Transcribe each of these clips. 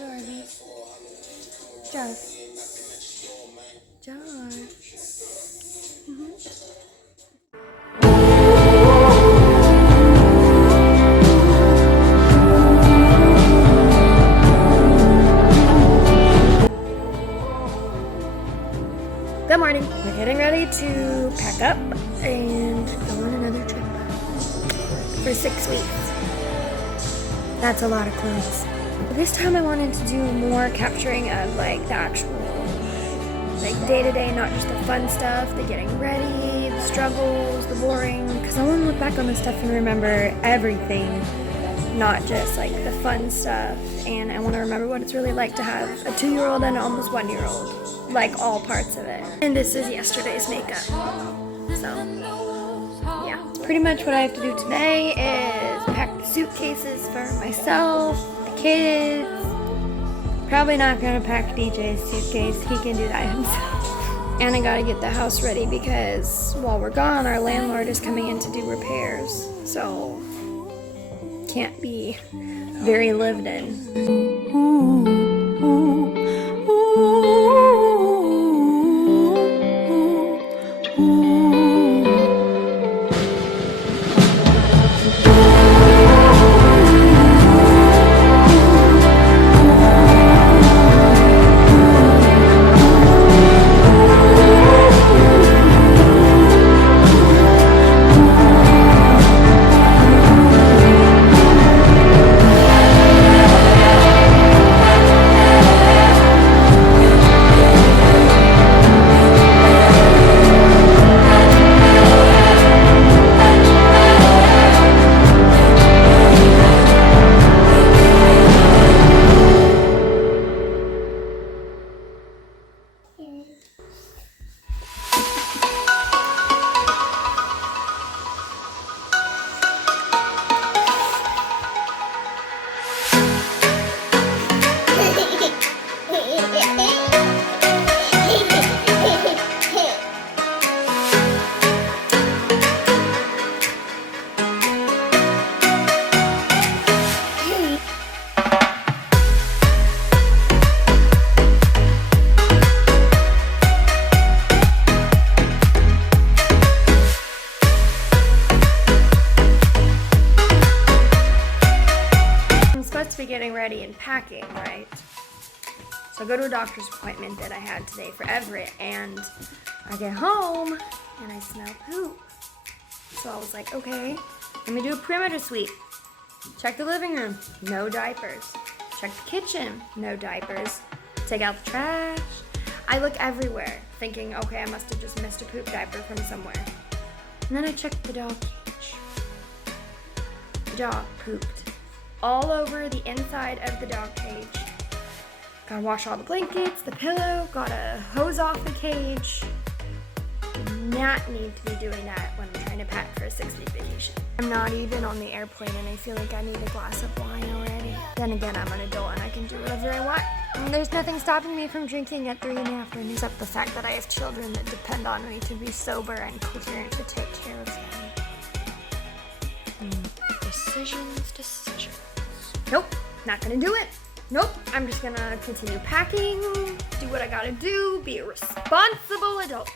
Jarvis. Jarvis. Jar. Good morning. We're getting ready to pack up and go on another trip for 6 weeks. That's a lot of clothes. This time I wanted to do more capturing of like the actual like day-to-day, not just the fun stuff, the getting ready, the struggles, the boring, because I want to look back on this stuff and remember everything, not just like the fun stuff. And I want to remember what it's really like to have a 2-year-old and an almost 1-year-old, like all parts of it. And this is yesterday's makeup. So yeah, pretty much what I have to do today is pack the suitcases for myself, the kids. Probably not gonna pack DJ's suitcase, he can do that himself. And I gotta get the house ready because while we're gone, our landlord is coming in to do repairs. So can't be very lived in. Getting ready and packing, right? So I go to a doctor's appointment that I had today for Everett, and I get home and I smell poop. So I was like, okay, let me do a perimeter sweep. Check the living room, no diapers. Check the kitchen, no diapers. Take out the trash. I look everywhere thinking, okay, I must have just missed a poop diaper from somewhere. And then I checked the dog cage. The dog pooped all over the inside of the dog cage. Gotta wash all the blankets, the pillow, gotta hose off the cage. Do not need to be doing that when I'm trying to pack for a 6-week vacation. I'm not even on the airplane and I feel like I need a glass of wine already. Then again, I'm an adult and I can do whatever I want. And there's nothing stopping me from drinking at 3 in the afternoon except the fact that I have children that depend on me to be sober and coherent to take care of them. Decisions. Nope, not gonna do it. Nope, I'm just gonna continue packing, do what I gotta do, be a responsible adult.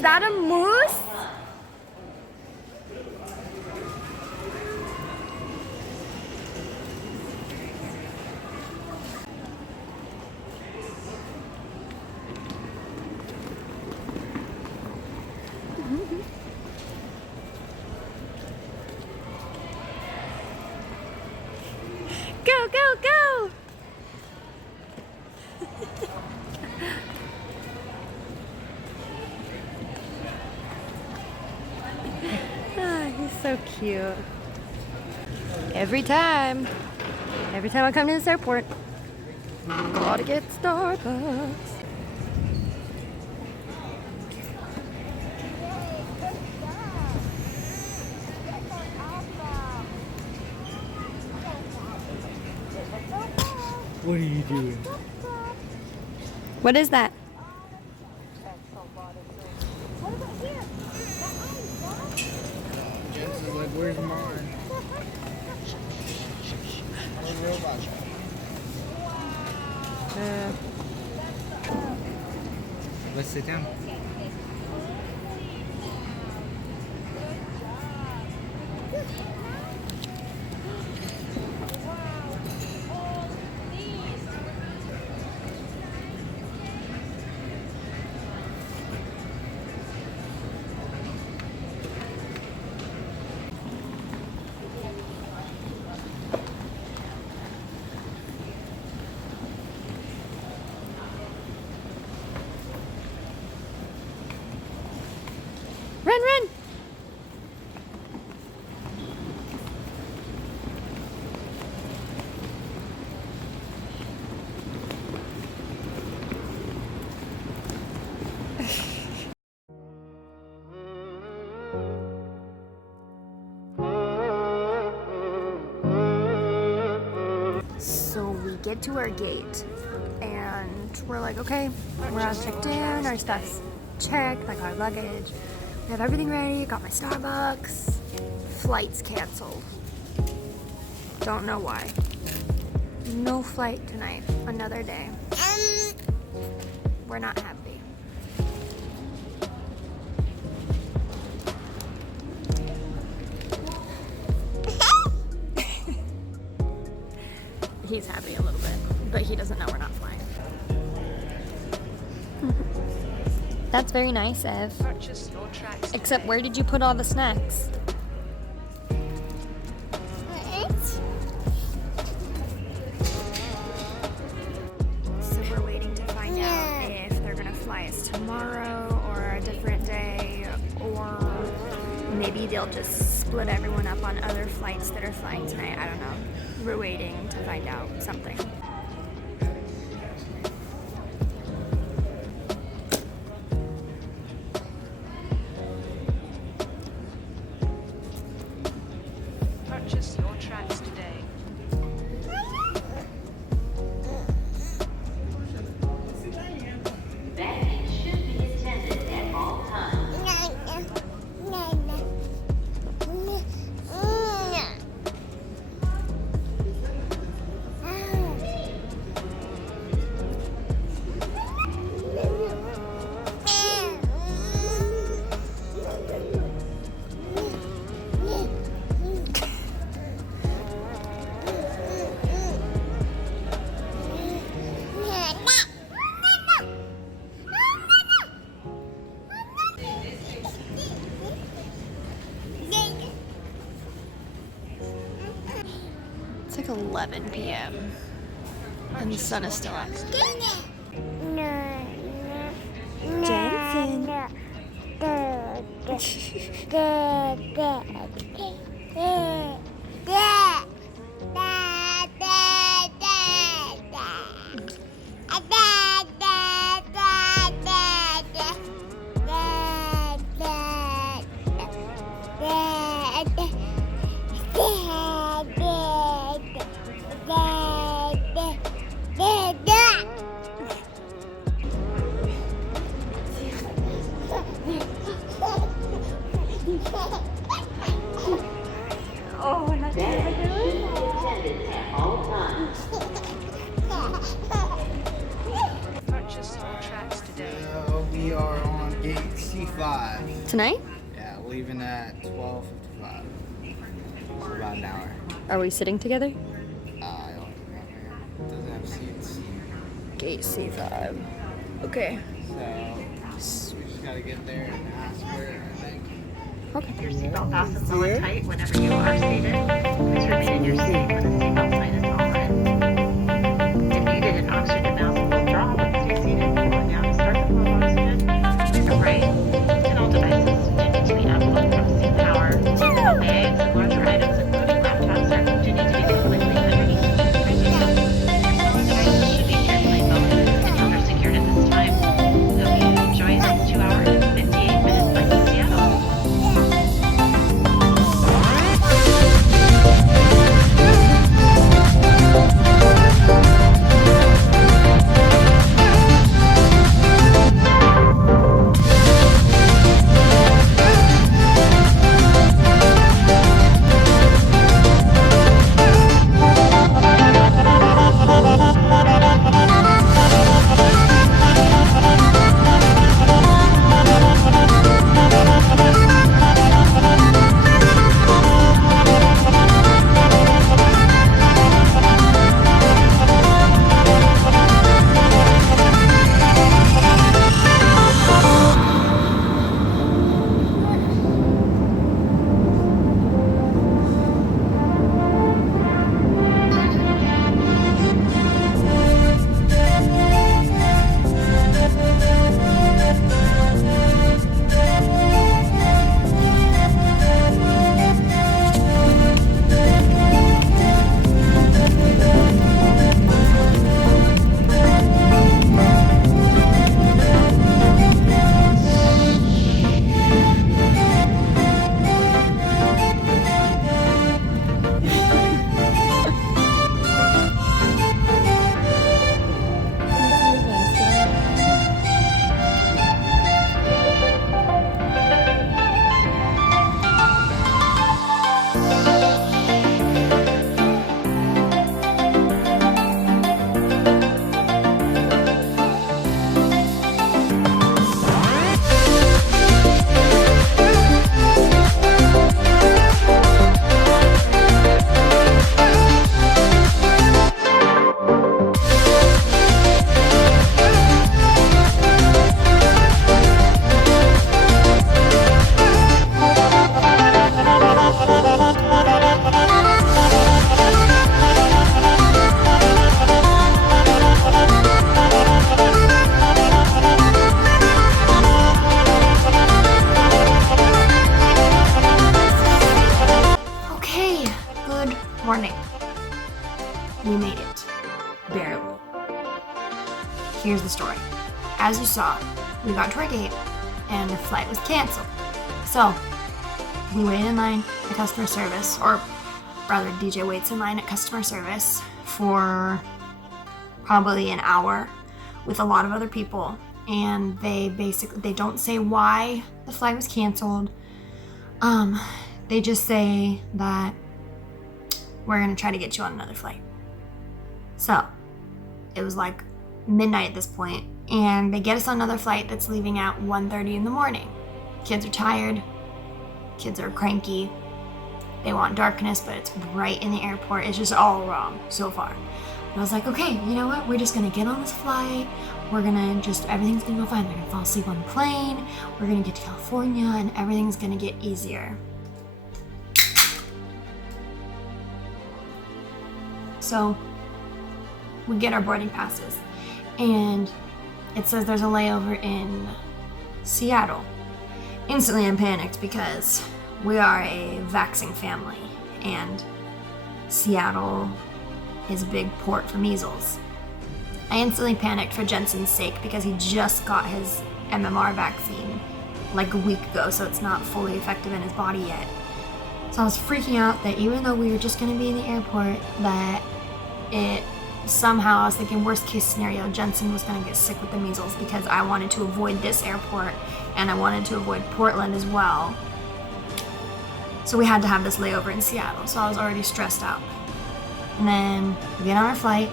Is that a moose? Go, go, go! Ah, he's so cute. Every time I come to this airport, gotta get Starbucks. What are you doing? What is that? Jensen's like, where's mine? Let's sit down. Run, run! So we get to our gate and we're like, okay, we're all checked in, our stuff's checked, like our luggage. I have everything ready, got my Starbucks. Flight's canceled. Don't know why. No flight tonight. Another day. We're not happy. He's happy a little bit, but he doesn't know we're not flying. That's very nice, Ev. Except where did you put all the snacks? So we're waiting to find out if they're gonna fly us tomorrow or a different day, or maybe they'll just split everyone up on other flights that are flying tonight. I don't know. We're waiting to find out something. Purchase your tracks today. Baggage should be attended at all times. It's like 11 p.m. and the sun is still out. Jensen. Tonight? Yeah, leaving at 12:55. So about an hour. Are we sitting together? I don't know. It doesn't have seats. Gate C5. Okay. So we just gotta get there and ask for it, I think. Okay. Your seatbelt fastened low and tight whenever you are seated. Please remain in your seat when the seatbelt sign is on. If needed, an oxygen mask will drop. Stay seated. Pull it down to start the flow of oxygen. Right. And all devices do need to be unplugged from seat power. Bags and larger items, including laptops, do need to be completely underneath the seat cushion. All devices should be carefully belted and counter secured at this time. Hope you enjoy this 2 hour and 58-minute flight to Seattle. Morning. We made it. Barely. Here's the story. As you saw, we got to our gate and the flight was canceled. So, we waited in line at customer service, or rather DJ waits in line at customer service for probably an hour with a lot of other people, and they don't say why the flight was canceled. They just say that we're gonna try to get you on another flight. So it was like midnight at this point, and they get us on another flight that's leaving at 1:30 in the morning. Kids are tired, kids are cranky, they want darkness, but it's right in the airport. It's just all wrong so far. And I was like, okay, you know what? We're just gonna get on this flight. Everything's gonna go fine. We're gonna fall asleep on the plane. We're gonna get to California and everything's gonna get easier. So we get our boarding passes and it says there's a layover in Seattle. Instantly I'm panicked because we are a vaxxing family and Seattle is a big port for measles. I instantly panicked for Jensen's sake because he just got his MMR vaccine like a week ago, so it's not fully effective in his body yet. So I was freaking out that even though we were just going to be in the airport, that I was thinking worst case scenario, Jensen was going to get sick with the measles because I wanted to avoid this airport and I wanted to avoid Portland as well. So we had to have this layover in Seattle, so I was already stressed out. And then we get on our flight.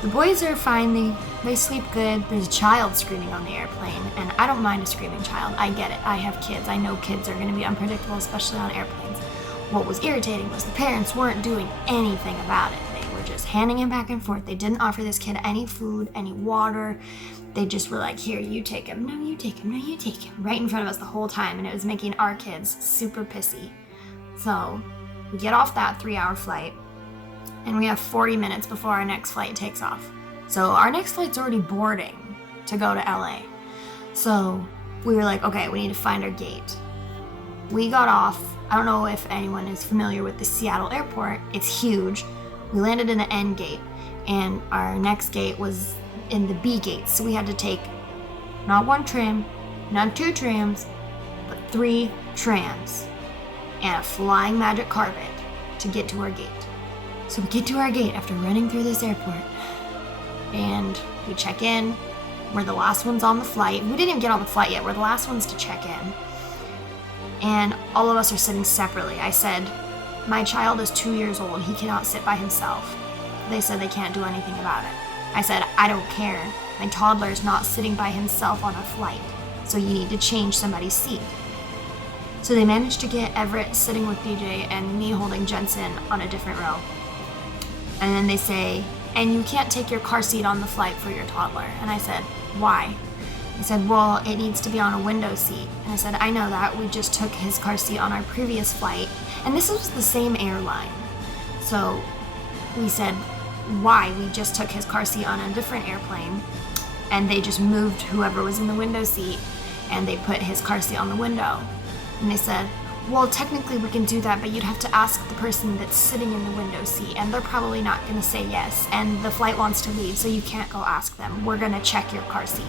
The boys are finally They sleep good. There's a child screaming on the airplane, and I don't mind a screaming child. I get it. I have kids. I know kids are going to be unpredictable, especially on airplanes. What was irritating was the parents weren't doing anything about it. They were just handing him back and forth. They didn't offer this kid any food, any water. They just were like, here, you take him. No, you take him. No, you take him. Right in front of us the whole time, and it was making our kids super pissy. So we get off that 3-hour flight, and we have 40 minutes before our next flight takes off. So our next flight's already boarding to go to LA. So we were like, okay, we need to find our gate. We got off. I don't know if anyone is familiar with the Seattle airport. It's huge. We landed in the N gate, and our next gate was in the B gate. So we had to take not one tram, not 2 trams, but 3 trams and a flying magic carpet to get to our gate. So we get to our gate after running through this airport, and we check in. We're the last ones on the flight. We didn't even get on the flight yet. We're the last ones to check in. And all of us are sitting separately. I said, my child is 2 years old. He cannot sit by himself. They said they can't do anything about it. I said, I don't care. My toddler is not sitting by himself on a flight, so you need to change somebody's seat. So they managed to get Everett sitting with DJ and me holding Jensen on a different row. And then they say, and you can't take your car seat on the flight for your toddler. And I said, why? He said, well, it needs to be on a window seat. And I said, I know that. We just took his car seat on our previous flight. And this was the same airline. So we said, why? We just took his car seat on a different airplane. And they just moved whoever was in the window seat, and they put his car seat on the window. And they said, well, technically we can do that, but you'd have to ask the person that's sitting in the window seat, and they're probably not going to say yes, and the flight wants to leave, so you can't go ask them. We're going to check your car seat.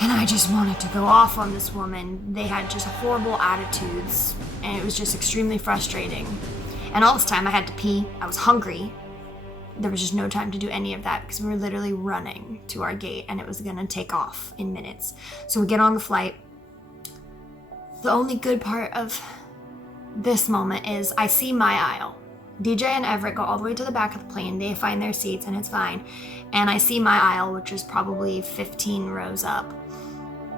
And I just wanted to go off on this woman. They had just horrible attitudes, and it was just extremely frustrating. And all this time I had to pee. I was hungry. There was just no time to do any of that because we were literally running to our gate, and it was going to take off in minutes. So we get on the flight. The only good part of this moment is I see my aisle. DJ and Everett go all the way to the back of the plane. They find their seats, and it's fine. And I see my aisle, which is probably 15 rows up.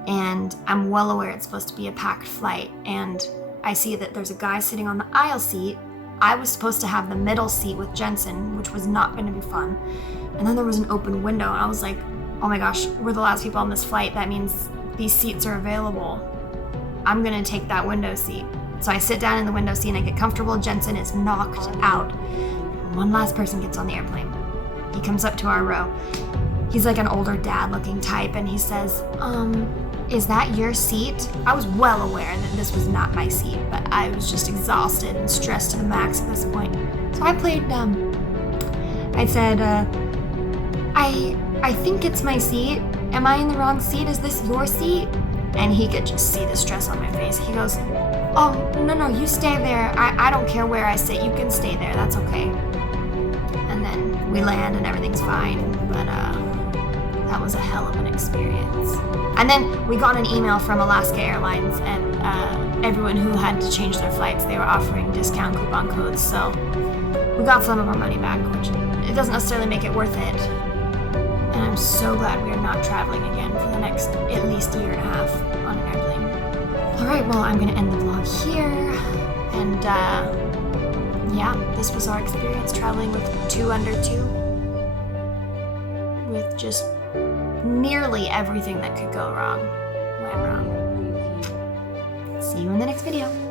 And I'm well aware it's supposed to be a packed flight. And I see that there's a guy sitting on the aisle seat. I was supposed to have the middle seat with Jensen, which was not going to be fun. And then there was an open window, and I was like, oh my gosh, we're the last people on this flight. That means these seats are available. I'm going to take that window seat. So I sit down in the window seat and I get comfortable. Jensen is knocked out. One last person gets on the airplane. He comes up to our row. He's like an older dad looking type, and he says, is that your seat? I was well aware that this was not my seat, but I was just exhausted and stressed to the max at this point. So I played dumb. I said, I think it's my seat. Am I in the wrong seat? Is this your seat? And he could just see the stress on my face. He goes, oh, no, you stay there. I don't care where I sit. You can stay there. That's okay. And then we land and everything's fine. But that was a hell of an experience. And then we got an email from Alaska Airlines, and everyone who had to change their flights, they were offering discount coupon codes. So we got some of our money back, which it doesn't necessarily make it worth it. And I'm so glad we are not traveling again for the next at least year and a half on an airplane. All right, well, I'm going to end the vlog here. And yeah, this was our experience traveling with 2 under 2. With just nearly everything that could go wrong went wrong. See you in the next video.